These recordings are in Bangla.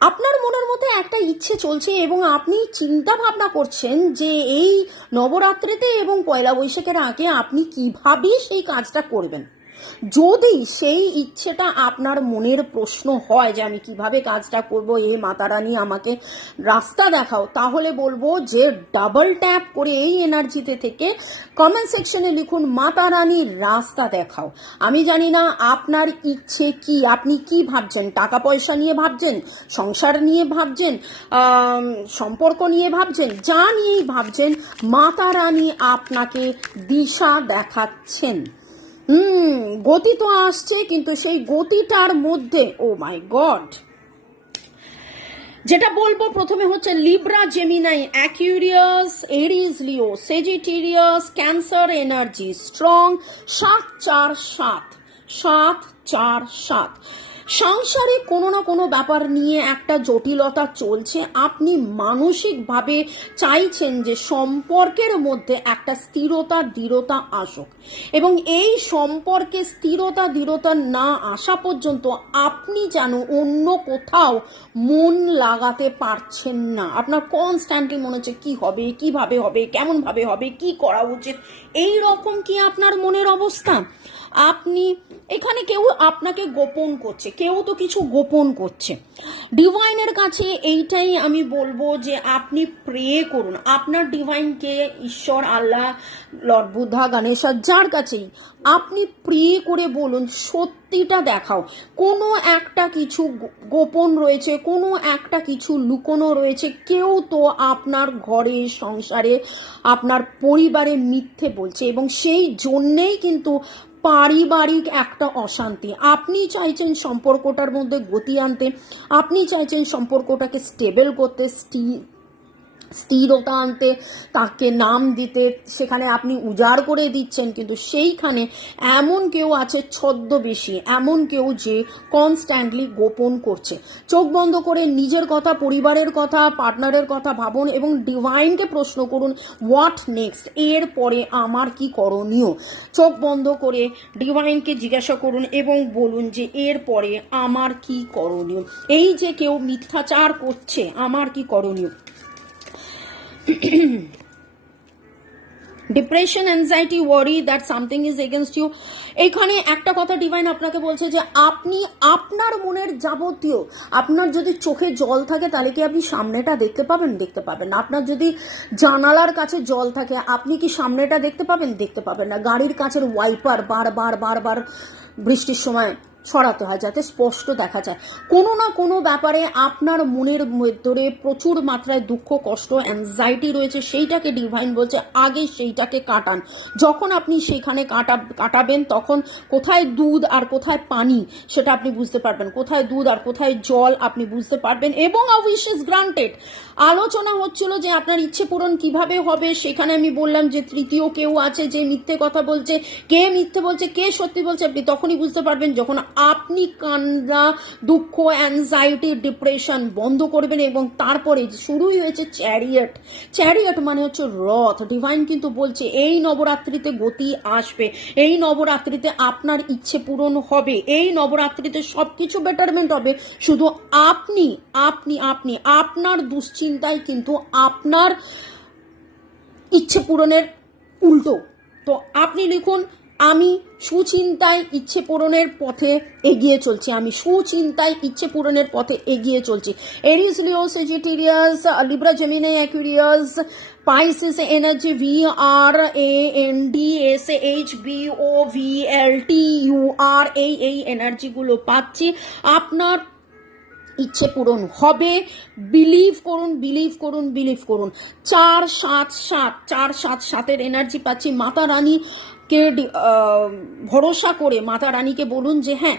আপনার মনের মধ্যে একটা ইচ্ছে চলছে এবং আপনি চিন্তা ভাবনা করছেন যে এই নবরাত্রিতে এবং পয়লা বৈশাখের আগে আপনি কিভাবে সেই কাজটা করবেন। যদি সেই ইচ্ছেটা আপনার মনের প্রশ্ন হয় যে আমি কিভাবে কাজটা করব, এই মাতা রানী আমাকে রাস্তা দেখাও, তাহলে বলবো যে ডাবল ট্যাপ করে এই এনার্জিতে থেকে কমেন্ট সেকশনে লিখুন মাতা রানী রাস্তা দেখাও। আমি জানি না আপনার ইচ্ছে কি, আপনি কি ভাবছেন, টাকা পয়সা নিয়ে ভাবছেন, সংসার নিয়ে ভাবছেন, সম্পর্ক নিয়ে ভাবছেন, যা নিয়েই ভাবছেন মাতা রানী আপনাকে দিশা দেখাচ্ছেন। গতি তো আসছে, কিন্তু সেই গতিটার মধ্যে ও মাই গড, যেটা বলবো প্রথমে হচ্ছে লিব্রা, জেমিনাই, অ্যাকুয়ারিয়াস, এরিজ, লিও, সেজিটেরিয়াস, ক্যান্সার এনার্জি স্ট্রং। 7-4-7 7-4-7। সংসারে কোনো না কোনো ব্যাপার নিয়ে একটা জটিলতা চলছে। আপনি মানসিকভাবে চাইছেন যে সম্পর্কের মধ্যে একটা স্থিরতা দৃঢ়তা আসুক, এবং এই সম্পর্কে স্থিরতা দৃঢ়তা না আসা পর্যন্ত আপনি যেন অন্য কোথাও মন লাগাতে পারছেন না। আপনার কনস্ট্যান্টলি মনে হচ্ছে কি হবে, কিভাবে হবে, কেমন ভাবে হবে, কি করা উচিত, এই রকম কি আপনার মনের অবস্থা? আপনি এখানে কেউ আপনাকে গোপন করছে, কেউ তো কিছু গোপন করছে। ডিভাইনের কাছে এইটাই আমি বলবো যে আপনি প্রে করুন আপনার ডিভাইনকে, ঈশ্বর, আল্লাহ, লর্ড বুদ্ধা, গণেশ, যার কাছেই আপনি প্রে করে বলুন সত্যিটা দেখাও। কোনো একটা কিছু গোপন রয়েছে, কোনো একটা কিছু লুকোনো রয়েছে। কেউ তো আপনার ঘরে, সংসারে, আপনার পরিবারে মিথ্যে বলছে, এবং সেই জন্যেই কিন্তু পারিবারিক একটা অশান্তি। আপনি চাইছেন সম্পর্কটার মধ্যে গতি আনতে, আপনি চাইছেন সম্পর্কটাকে স্টেবল করতে, স্থিরতা আনতে, তাকে নাম দিতে, সেখানে আপনি উজাড় করে দিচ্ছেন, কিন্তু সেইখানে এমন কেউ আছে ছদ্মবেশী, এমন কেউ যে কনস্ট্যান্টলি গোপন করছে। চোখ বন্ধ করে নিজের কথা, পরিবারের কথা, পার্টনারের কথা ভাবুন এবং ডিভাইনকে প্রশ্ন করুন হোয়াট নেক্সট, এর পরে আমার কি করণীয়। চোখ বন্ধ করে ডিভাইনকে জিজ্ঞাসা করুন এবং বলুন যে এর পরে আমার কি করণীয়। এই যে কেউ মিথ্যাচার করছে, আমার কি করণীয়। Depression, anxiety, worry that something is against you. এইখানে একটা কথা ডিভাইন আপনাকে বলছে যে আপনি আপনার মনের যাবতীয়, আপনার যদি চোখে জল থাকে তাহলে কি আপনি সামনেটা দেখতে পাবেন? দেখতে পাবেন না। আপনার যদি জানালার কাছে জল থাকে আপনি কি সামনেটা দেখতে পাবেন? দেখতে পাবেন না। গাড়ির কাছের ওয়াইপার বারবার বৃষ্টির সময় সরাতে হয় যাতে স্পষ্ট দেখা যায়। কোনো না কোনো ব্যাপারে আপনার মনের ভেতরে প্রচুর মাত্রায় দুঃখ, কষ্ট, অ্যাংজাইটি রয়েছে। সেইটাকে ডিভাইন বলছে আগে সেইটাকে কাটান। যখন আপনি সেখানে কাটাবেন তখন কোথায় দুধ আর কোথায় পানি সেটা আপনি বুঝতে পারবেন, কোথায় দুধ আর কোথায় জল আপনি বুঝতে পারবেন। এবং উইশ ইজ গ্রান্টেড। আলোচনা হচ্ছিল যে আপনার ইচ্ছে পূরণ কিভাবে হবে। সেখানে আমি বললাম যে তৃতীয় কেউ আছে যে মিথ্যে কথা বলছে। কে মিথ্যে বলছে, কে সত্যি বলছে, আপনি তখনই বুঝতে পারবেন যখন আপনি কান্না, দুঃখ, অ্যাংজাইটি, ডিপ্রেশন বন্ধ করবেন। এবং তারপরে শুরুই হয়েছে চ্যারিয়ট। চ্যারিয়ট মানে হচ্ছে রথ। ডিভাইন কিন্তু বলছে এই নবরাত্রিতে গতি আসবে, এই নবরাত্রিতে আপনার ইচ্ছে পূরণ হবে, এই নবরাত্রিতে সবকিছু বেটারমেন্ট হবে। শুধু আপনি আপনি আপনি আপনার দুশ্চিন্তায় কিন্তু আপনার ইচ্ছে পূরণের উল্টো। তো আপনি লিখুন আমি সুচিন্তায় ইচ্ছে পূরণের পথে এগিয়ে চলছি, আমি সুচিন্তায় ইচ্ছে পূরণের পথে এগিয়ে চলছি। Aries, Leo, Sagittarius, Libra, Gemini, Aquarius, Pisces energy, VRANDSHBOVLTUR, এই এনার্জিগুলো পাচ্ছি। আপনার ইচ্ছে পূরণ হবে। বিলিভ করুন, বিলিভ করুন, বিলিভ করুন। 4-7-7 এনার্জি পাচ্ছি। মাতা রানী কে ভরসা করে মাতা রানীকে বলুন যে হ্যাঁ,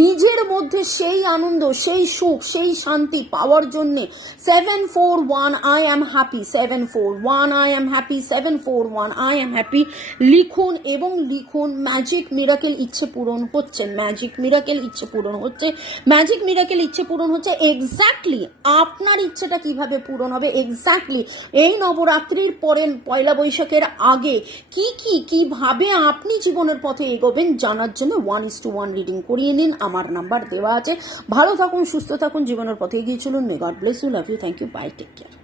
নিজের মধ্যে সেই আনন্দ, সেই সুখ, সেই শান্তি পাওয়ার জন্যে 741 I am happy, 741 I am happy, 741 I am happy লিখুন। এবং লিখুন ম্যাজিক মিরাকেল ইচ্ছে পূরণ হচ্ছে, ম্যাজিক মিরাকেল ইচ্ছে পূরণ হচ্ছে, ম্যাজিক মিরাকেল ইচ্ছে পূরণ হচ্ছে। এক্স্যাক্টলি আপনার ইচ্ছেটা কিভাবে পূরণ হবে, এক্স্যাক্টলি এই নবরাত্রির পরে পয়লা বৈশাখের আগে কিভাবে আপনি জীবনের পথে এগোবেন জানার জন্য 1:1 রিডিং করিয়ে নিন। আমার নাম্বার দেওয়া আছে। ভালো থাকুন, সুস্থ থাকুন, জীবনের পথে এগিয়ে চলুন। May God bless you, love you, thank you, bye, take care.